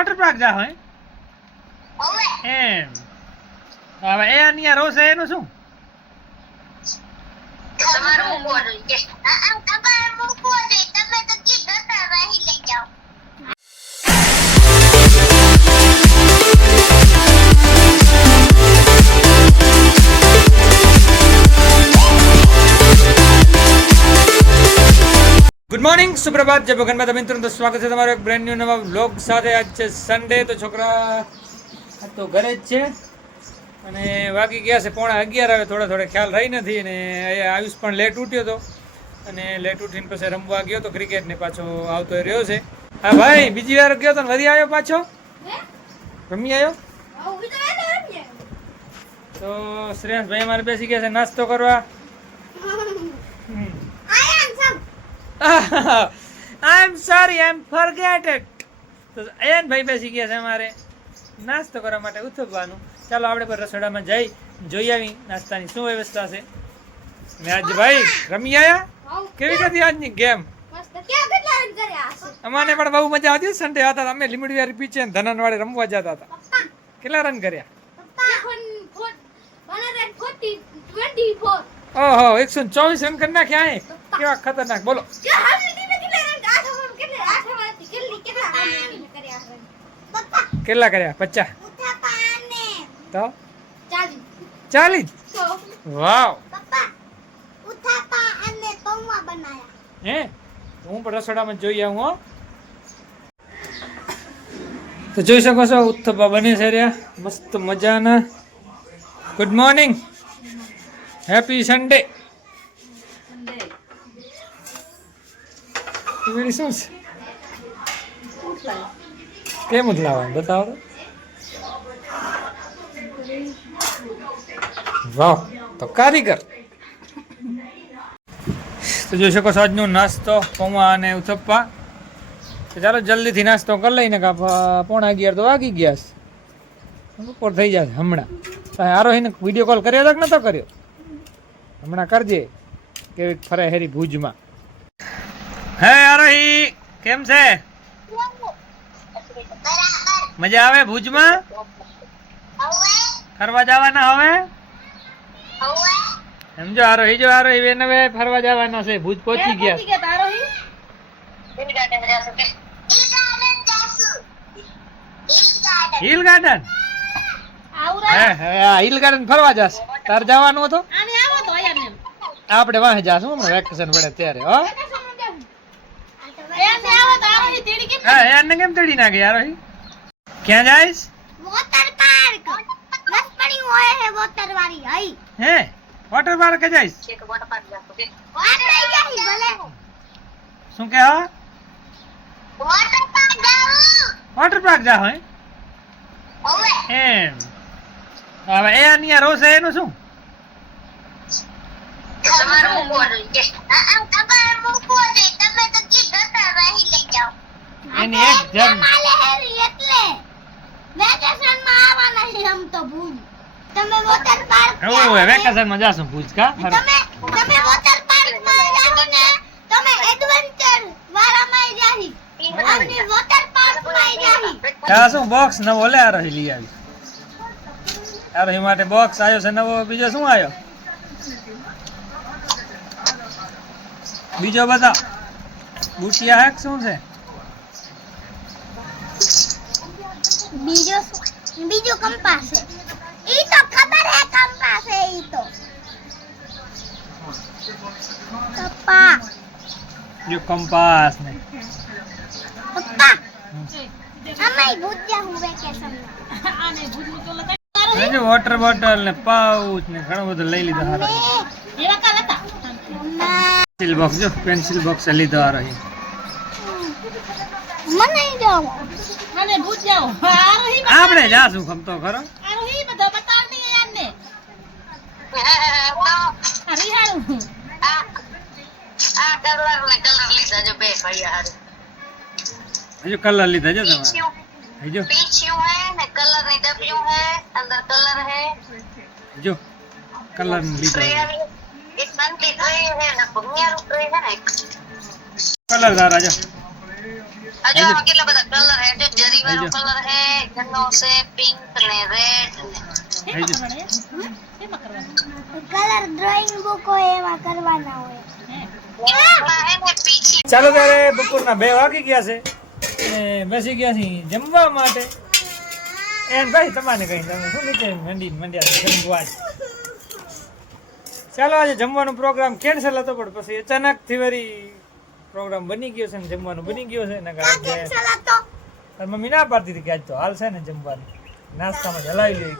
Water park જા હોય એમ હવે એ અનિયા રોજ છે એનું શું તમારું મૂકવો જોઈએ તમારે મૂકવો જોઈએ તમે તો કીધું હતા રહી લઈ જાઓ ગુડ મોર્નિંગ સુપ્રભાત જય ભગવાન માતા મિત્રો તો સ્વાગત છે તમારો એક બ્રેન્ડ ન્યુ નવા વ્લોગ સાથે આજ છે સન્ડે તો છોકરા તો ઘરે જ છે અને વાગી ગયા છે 11:30 હવે થોડા ખ્યાલ રહી નથી અને આયુષ પણ લેટ ઉઠ્યો હતો અને લેટ ઉઠીને પછી રમવા ગયો તો ક્રિકેટ ને પાછો આવતો રહ્યો છે હા ભાઈ બીજી વાર ગયો તો વધી આવ્યો પાછો રમી આવ્યો તો શ્રેયાંશ ભાઈ અમારે બેસી ગયા છે નાસ્તો કરવા I'm sorry, I'm forget it. તો અયન ભાઈ બેસી ગયા છે અમારે નાસ્તો કરવા માટે ઉઠવાનું ચાલો આપણે પર રસોડામાં જઈ જોઈ આવી નાસ્તાની શું વ્યવસ્થા છે ને આજ ભાઈ રમી આયા કેવી હતી આજની ગેમ અમાને પણ બહુ મજા આવતી સન્ડે હતા અમે લીમડી વાળી પીચે ધનન વાળે રમવા જતા હતા કેટલા રન કર્યા ઓહો 124 રન કરી નાખ્યા કેવા ખતરનાક બોલો કેટલા કર્યા 50 તો 40 વાવ હે હું પણ રસોડામાં જોઈ આવું હો તો જોઈ શકો છો ઉત્થપા બને છે રહ્યા મસ્ત મજાના ગુડ મોર્નિંગ હેપી સન્ડે મેરી શું છે કેમ ઉઠલાવાનું બતાવો વાહ તો કારીગર તો જોઈ શકો છો આજનો નાસ્તો પૌવા અને ઉથપ્પા ચાલો જલ્દીથી નાસ્તો કરી લઈને 11:30 તો વાગી ગયા છે બપોર થઈ જશે હમણાં આરોહીને વિડીયો કોલ કર્યો હતો કે નતો કર્યો હમણાં કરજે કેવી ફરે હેરી ભુજમાં હે આરોહી કેમ છે મજા આવે ભુજમાં ફરવા જવાના હવે સમજો આરોહી જો આરોહી બેન હવે ફરવા જવાના છે ભુજ પહોંચી ગયા હિલ ગાર્ડન હિલ ગાર્ડન ફરવા જશે તાર જવાનું હતું આપણે વાહે જાશું હમણાં વેકેશન પડે ત્યારે હો એને કેમ તડી નાખે યાર ક્યાં જાઈશ વોટર પાર્ક બસ પડી હોય હે વોટર વાળી હઈ હે વોટર પાર્ક જાઈશ વોટર પાર્ક જાતો કે વોટર જાઈ ભલે શું કે હા વોટર પાર્ક જાઉં વોટર પાર્ક જા હોય ઓવે એમ હવે એ અનિયા રોજ છે એનું શું તમારું મૂકવો જોઈએ તમારે મૂકવો જોઈએ તમે તો કીધું હતા રહી લઈ જાઓ એની એક જમ માલે હેરી એટલે વેકેશનમાં આવવાના છે હમ તો ભૂલ તમે વોટર પાર્ક ઓય વેકેશનમાં જાશું ભુજ કા તમે વોટર પાર્ક માં જાઓ ને તમે એડવેન્ચર વાળામાં જાહી અને વોટર પાર્ક માં જાહી આ શું બોક્સ નવો લે આ રહી લઈ આવી આ રહી માટે બોક્સ આવ્યો છે નવો બીજો શું આવ્યો બીજો બતા બુટિયા હેક શું છે બીજો કંપાસ છે ઈ તો ખબર હે કંપાસ છે ઈ તો પપ્પા જો કંપાસ ને પપ્પા અમે ભૂત જાઉં વેકેશન આને ભૂત તો લતા જો વોટર બોટલ ને પાઉચ ને ઘણું બધું લઈ લીધું હારા એવા કા લતા પેન્સિલ બોક્સ જો પેન્સિલ બોક્સ લીધો આ રહી મને જાવ મને ભૂત જાવ આપણે જાશું ખમતો ખરો આરોહી બધા બતાવ ની યારને હરીહાળું આ કલર લીધા જો બે ભાઈ હારે હજુ કલર લીધા જો તમારે હજુ पीछू है ने कलर नहीं डब्ल्यू है अंदर कलर है જો કલર લીધા एक बन के ट्रे है ना 15 ट्रे है ना કલર દારા જો अजो हम કેટલા બધા કલર है जो जरी હોળી વાળો કલર હે યલો છે પિંક ને રેડ ને કલર ડ્રોઈંગ બુક હોય એમાં કરવાના હોય. એમાં હે ને પીછી ચાલો ત્યારે બપોરના 2 વાગી ગયા છે અને બેસી ગયા છીએ જમવા માટે. એન ભાઈ તમારે કઈ તમે શું નીચે મંડ્યા જમવા જ. ચાલો આજે જમવાનો પ્રોગ્રામ કેન્સલ હતો પણ પછી અચાનકથી વળી પ્રોગ્રામ બની ગયો છે ને જમવાનું બની ગયો છે ને આ કેન્સલ હતો. મમ્મી ના પાડતી હતી કે આજ તો હાલ છે ને જમવાનું નાસ્તામાં જલાવી લઈ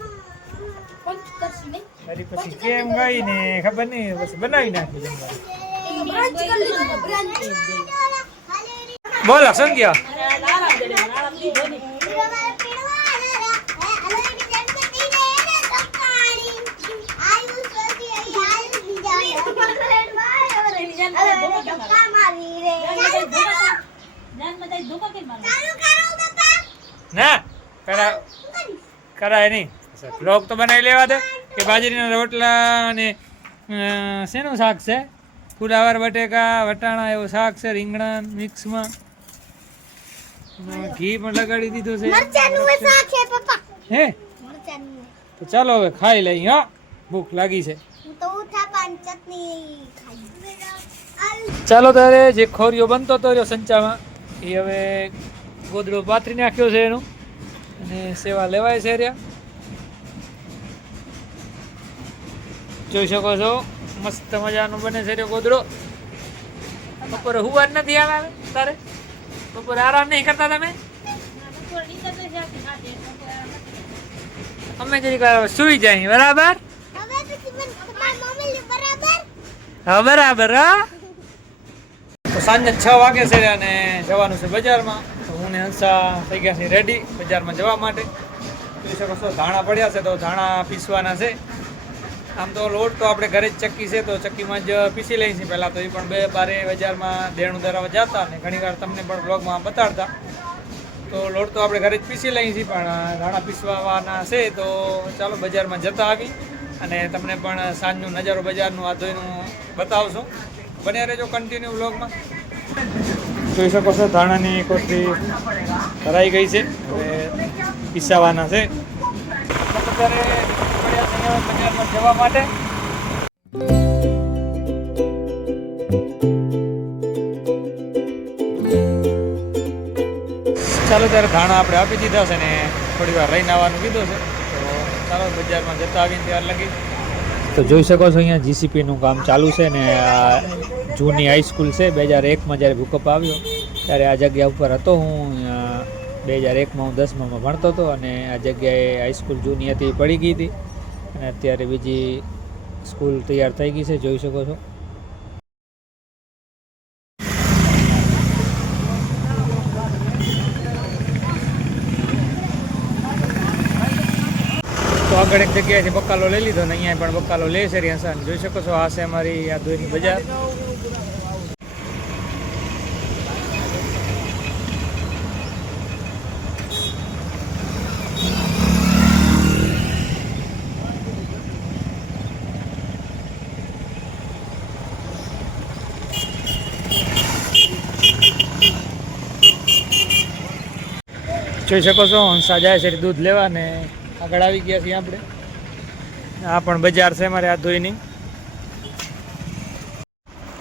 ફરી પછી કેમ ગઈ ને ખબર નહીં પછી બનાવી નાખ્યું જમવાનું. બોલો સંધ્યા ના કરાય નહીં બ્લોગ તો બનાવી લેવા દે કે બાજરીના રોટલા અને શેનું શાક છે ફુલાવર બટેકા વટાણા એવું શાક છે રીંગણા મિક્સમાં ઘી પણ લગાડી દીધું છે મરચાનું શાક છે પપ્પા. હે મરચાનું. તો ચાલો હવે ખાઈ લઈ હા ભૂખ લાગી છે. હું તો ઉથાપાન ચટણી ખાઈ. ચાલો ત્યારે જે ખોરિયો બનતો હતો રહ્યો સંચામાં એ હવે ગોદડો પાથરી નાખ્યો છે એનું અને સેવા લેવાય છે રહ્યા જોઈ શકો છો મસ્ત મજાનો બને છે રહ્યો ગોદડો. બપોરે હુવા જ નથી આવે તારે બપોરે આરામ નહીં કરતા તમે અમે જરીક વાર સુઈ જાય બરાબર હવે પછી મને તમારી મમ્મી બરાબર. હા બરાબર હા. તો સાંજે 6 વાગે છે અને જવાનું છે બજારમાં. તો હું ને હંસા થઈ ગયા છે રેડી બજારમાં જવા માટે. જોઈ શકો છો ધાણા પડ્યા છે તો ધાણા પીસવાના છે. આમ તો લોટ તો આપણે ઘરે જ ચક્કી છે તો ચક્કીમાં જ પીસી લઈએ છીએ પહેલાં તો એ પણ 2 બારે બજારમાં દેણું ધરાવવા જતા ને ઘણીવાર તમને પણ બ્લોગમાં બતાડતા. તો લોટ તો આપણે ઘરે જ પીસી લઈએ છીએ પણ ધાણા પીસવાના છે તો ચાલો બજારમાં જતા આવી અને તમને પણ સાંજનો નજારો બજારનું આ ધોઈનું બતાવશું. બન્યા રહેજો કન્ટિન્યુ વ્લોગમાં. જોઈ શકો છો ધાણાની કોથળી ભરાઈ ગઈ છે હવે પીસાવાના છે. અત્યારે બજારમાં જવા માટે ચાલો ત્યારે ધાણા આપણે આપી દીધા છે ને થોડી વાર રહીને આવવાનું કીધું છે તો ચાલો બજારમાં જતા આવીને ત્યાર લગી. તો જોઈ શકો છો અહીંયા જીસીપીનું કામ ચાલુ છે ને આ જૂની હાઈસ્કૂલ છે 2001માં જ્યારે ભૂકંપ આવ્યો ત્યારે આ જગ્યા ઉપર હતો હું 2001માં હું 10માં ભણતો હતો અને આ જગ્યાએ હાઈસ્કૂલ જૂની હતી પડી ગઈ હતી અને અત્યારે બીજી સ્કૂલ તૈયાર થઈ ગઈ છે જોઈ શકો છો. તો આગળ એક જગ્યાએથી બકાલો લઈ લીધો ને અહીંયા પણ બકાલો લે છે રહ્યા જોઈ શકો છો. આ છે અમારી યાદોની બજાર. જોઈ શકો છો હંસા જાય છે દૂધ લેવા ને આગળ આવી ગયા છીએ આપણે. આ પણ બજાર છે અમારે આ ધોઈની.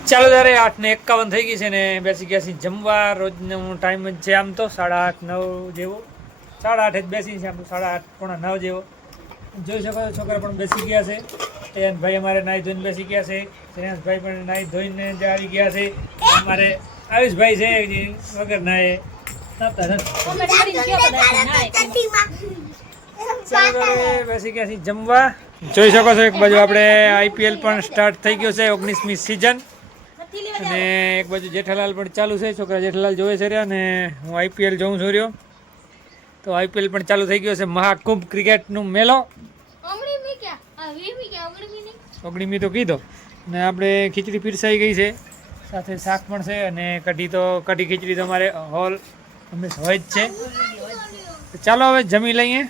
ચાલો ત્યારે 8:51 થઈ ગઈ છે ને બેસી ગયા છીએ જમવા. રોજનો ટાઈમ જ છે આમ તો 8:30 9 જેવો 8:30 જ બેસી છે આમ તો 8:30 પોણા 9 જેવો. જોઈ શકો છો છોકરા પણ બેસી ગયા છે. ભાઈ અમારે નાહી ધોઈને બેસી ગયા છે. શ્રેયાંશભાઈ પણ નાહી ધોઈને જ આવી ગયા છે. અમારે આયુષભાઈ છે વગર નાહે બેસી ગયા છીએ જમવા. જોઈ શકો છો એક બાજુ આપણે આઈપીએલ પણ સ્ટાર્ટ થઈ ગયો છે 19મી સિઝન અને એક બાજુ જેઠાલાલ પણ ચાલુ છે. છોકરા જેઠાલાલ જોવે છે રહ્યા અને હું આઈપીએલ જોઉં છું રહ્યો. તો આઈપીએલ પણ ચાલુ થઈ ગયો છે મહાકુંભ ક્રિકેટનું મેળો. ઓગણીમી તો કીધો ને આપણે ખીચડી પીરસાઈ ગઈ છે સાથે શાક પણ છે અને કઢી ખીચડી તો અમારે હોલ હંમેશા હોય જ છે. ચાલો હવે જમી લઈએ.